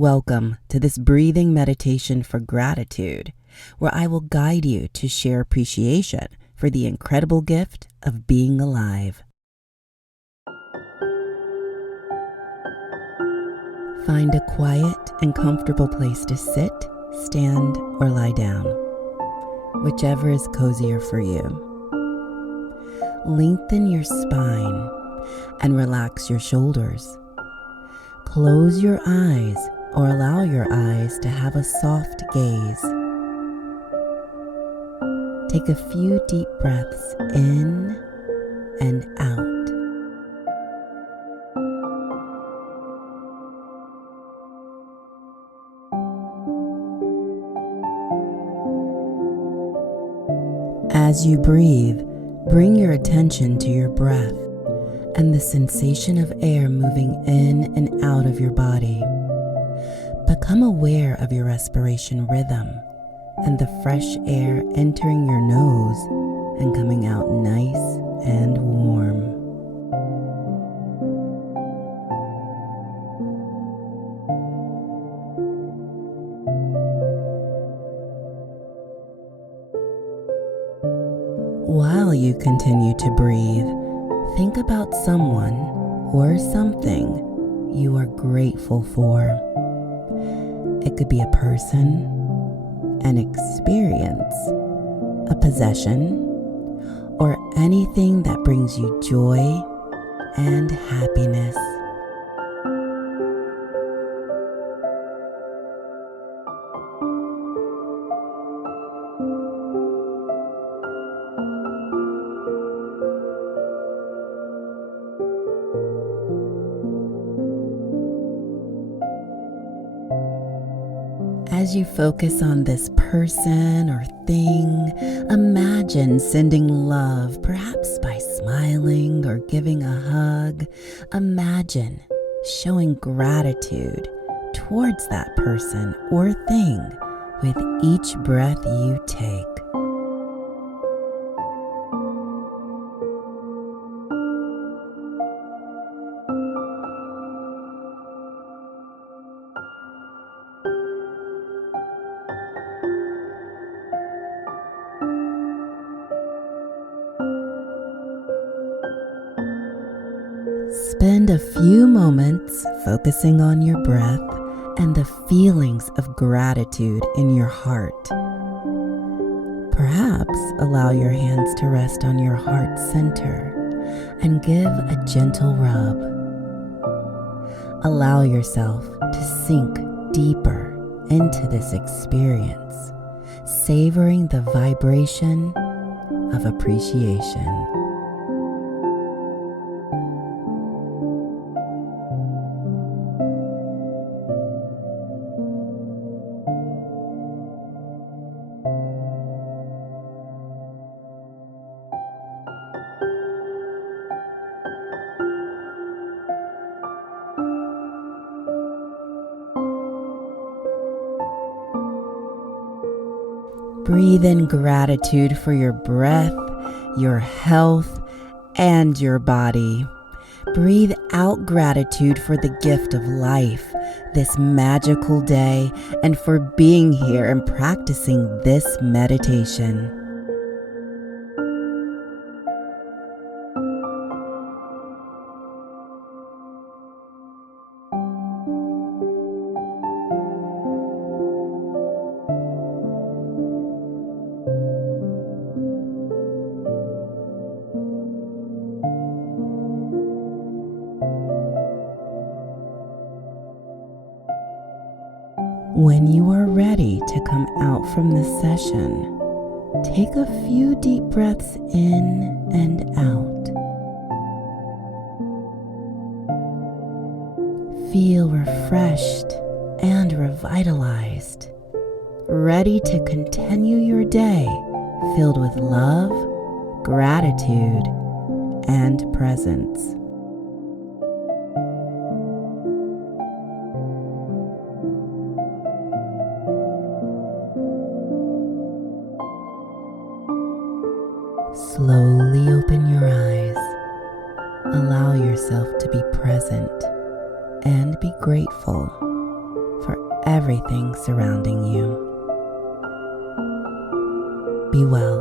Welcome to this breathing meditation for gratitude, where I will guide you to share appreciation for the incredible gift of being alive. Find a quiet and comfortable place to sit, stand, or lie down, whichever is cozier for you. Lengthen your spine and relax your shoulders. Close your eyes or allow your eyes to have a soft gaze. Take a few deep breaths in and out. As you breathe, bring your attention to your breath and the sensation of air moving in and out of your body. Become aware of your respiration rhythm and the fresh air entering your nose and coming out nice and warm. While you continue to breathe, think about someone or something you are grateful for. It could be a person, an experience, a possession, or anything that brings you joy and happiness. As you focus on this person or thing, imagine sending love, perhaps by smiling or giving a hug. Imagine showing gratitude towards that person or thing with each breath you take. Spend a few moments focusing on your breath and the feelings of gratitude in your heart. Perhaps allow your hands to rest on your heart center and give a gentle rub. Allow yourself to sink deeper into this experience, savoring the vibration of appreciation. Breathe in gratitude for your breath, your health, and your body. Breathe out gratitude for the gift of life, this magical day, and for being here and practicing this meditation. When you are ready to come out from this session, take a few deep breaths in and out. Feel refreshed and revitalized, ready to continue your day filled with love, gratitude, and presence. Slowly open your eyes. Allow yourself to be present and be grateful for everything surrounding you. Be well.